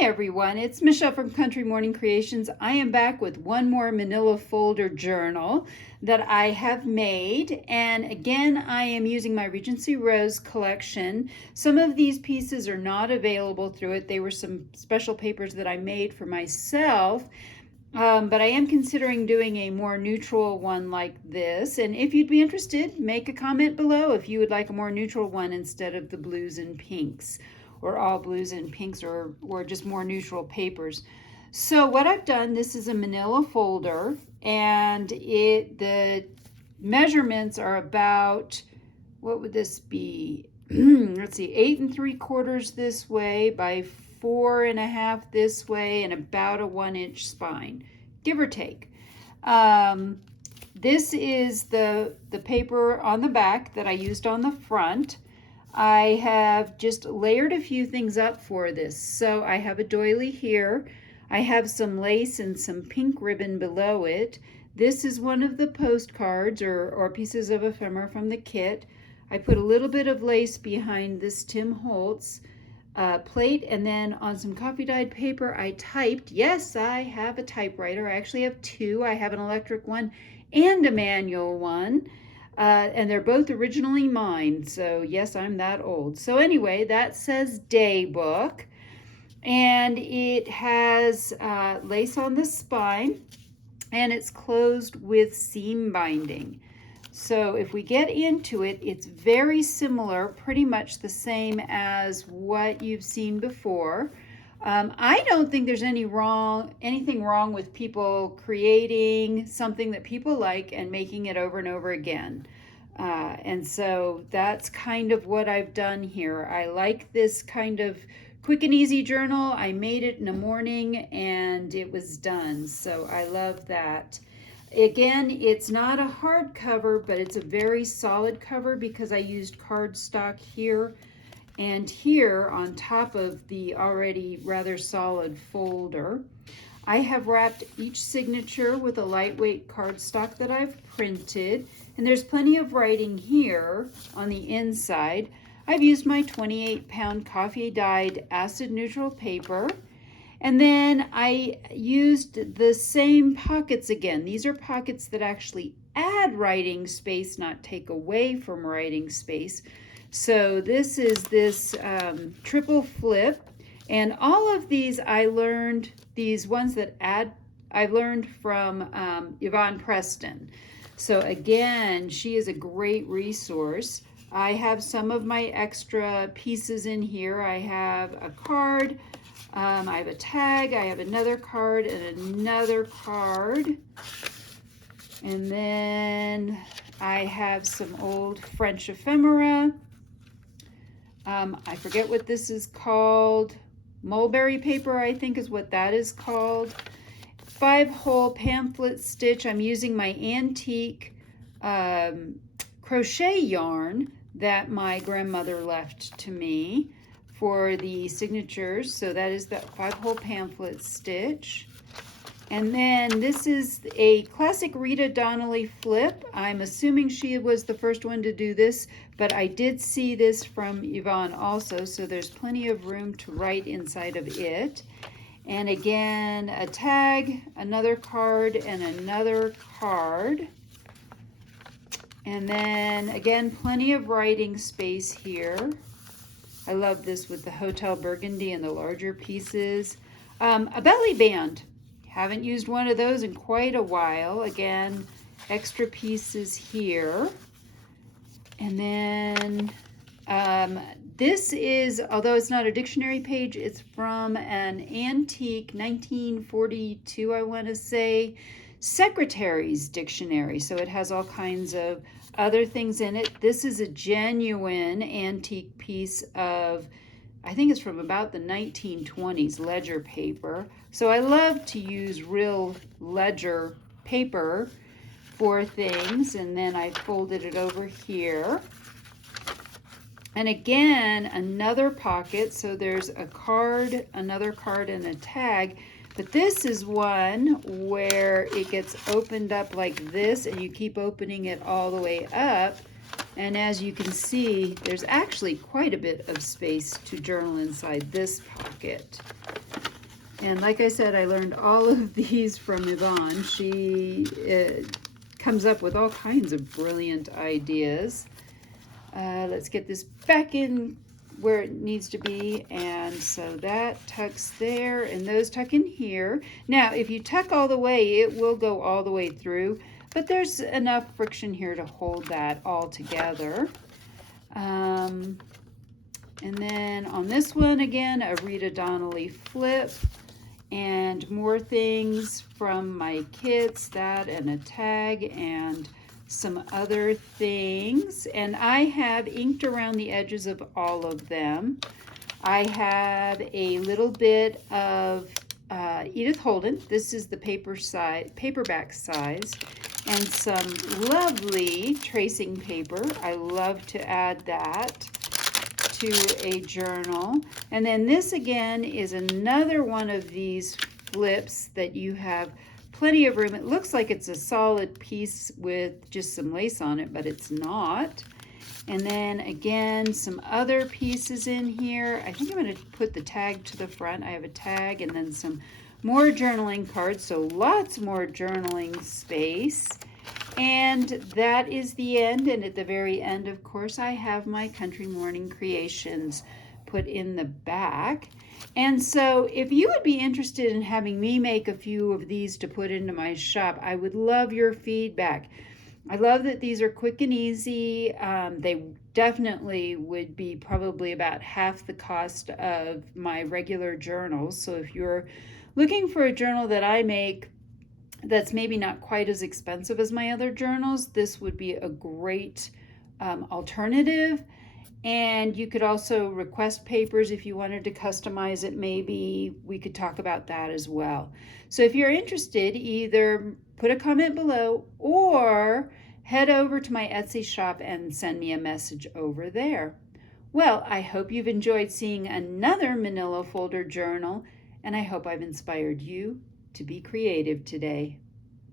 Hi everyone, it's Michelle from Country Morning Creations. I am back with one more manila folder journal that I have made, and again I am using my Regency Rose collection. Some of these pieces are not available through it. They were some special papers that I made for myself, but I am considering doing a more neutral one like this. And if you'd be interested, make a comment below if you would like a more neutral one instead of the blues and pinks, or all blues and pinks, or just more neutral papers. So what I've done, this is a manila folder, and the measurements are about, what would this be? Let's see, 8 3/4 this way by 4 1/2 this way, and about a 1-inch spine, give or take. This is the paper on the back that I used on the front. I have just layered a few things up for this. So I have a doily here. I have some lace and some pink ribbon below it. This is one of the postcards or pieces of ephemera from the kit. I put a little bit of lace behind this Tim Holtz plate, and then on some coffee dyed paper I typed. Yes, I have a typewriter. I actually have two. I have an electric one and a manual one. And they're both originally mine, so yes, I'm that old. So anyway, that says Day Book, and it has lace on the spine, and it's closed with seam binding. So if we get into it, it's very similar, pretty much the same as what you've seen before. I don't think there's anything wrong with people creating something that people like and making it over and over again. And so that's kind of what I've done here. I like this kind of quick and easy journal. I made it in the morning and it was done. So I love that. Again, it's not a hard cover, but it's a very solid cover because I used cardstock here and here on top of the already rather solid folder. I have wrapped each signature with a lightweight cardstock that I've printed, and there's plenty of writing here on the inside. I've used my 28-pound coffee dyed acid neutral paper, and then I used the same pockets again. These are pockets that actually add writing space, not take away from writing space. So this is this triple flip, and all of these I learned, these ones that add, I learned from Yvonne Preston. So again, she is a great resource. I have some of my extra pieces in here. I have a card, I have a tag, I have another card and another card. And then I have some old French ephemera. I forget what this is called. Mulberry paper, I think, is what that is called. 5-hole pamphlet stitch. I'm using my antique crochet yarn that my grandmother left to me for the signatures. So that is that 5-hole pamphlet stitch. And then this is a classic Rita Donnelly flip. I'm assuming she was the first one to do this, but I did see this from Yvonne also, so there's plenty of room to write inside of it. And again, a tag, another card, and another card. And then again, plenty of writing space here. I love this with the Hotel Burgundy and the larger pieces. A belly band. Haven't used one of those in quite a while. Again, extra pieces here. And then this is, although it's not a dictionary page, it's from an antique 1942, I want to say, secretary's dictionary. So it has all kinds of other things in it. This is a genuine antique piece of, I think it's from about the 1920s, ledger paper. So I love to use real ledger paper for things. And then I folded it over here. And again, another pocket. So there's a card, another card, and a tag. But this is one where it gets opened up like this, and you keep opening it all the way up. And as you can see, there's actually quite a bit of space to journal inside this pocket. And like I said, I learned all of these from Yvonne. She comes up with all kinds of brilliant ideas. Let's get this back in where it needs to be, and so that tucks there and those tuck in here. Now if you tuck all the way, it will go all the way through, but there's enough friction here to hold that all together. And then on this one again, a Rita Donnelly flip and more things from my kits, that and a tag and some other things. And I have inked around the edges of all of them. I have a little bit of Edith Holden. This is the paperback size, and some lovely tracing paper. I love to add that to a journal. And then this again is another one of these flips that you have plenty of room. It looks like it's a solid piece with just some lace on it, but it's not. And then again, some other pieces in here. I think I'm going to put the tag to the front. I have a tag and then some more journaling cards, so lots more journaling space. And that is the end. And at the very end, of course, I have my Country Morning Creations put in the back. And so if you would be interested in having me make a few of these to put into my shop, I would love your feedback. I love that these are quick and easy. They definitely would be probably about half the cost of my regular journals. So if you're looking for a journal that I make that's maybe not quite as expensive as my other journals, this would be a great alternative. And you could also request papers if you wanted to customize it. Maybe we could talk about that as well. So if you're interested, either put a comment below or head over to my Etsy shop and send me a message over there. Well, I hope you've enjoyed seeing another manila folder journal, and I hope I've inspired you to be creative today.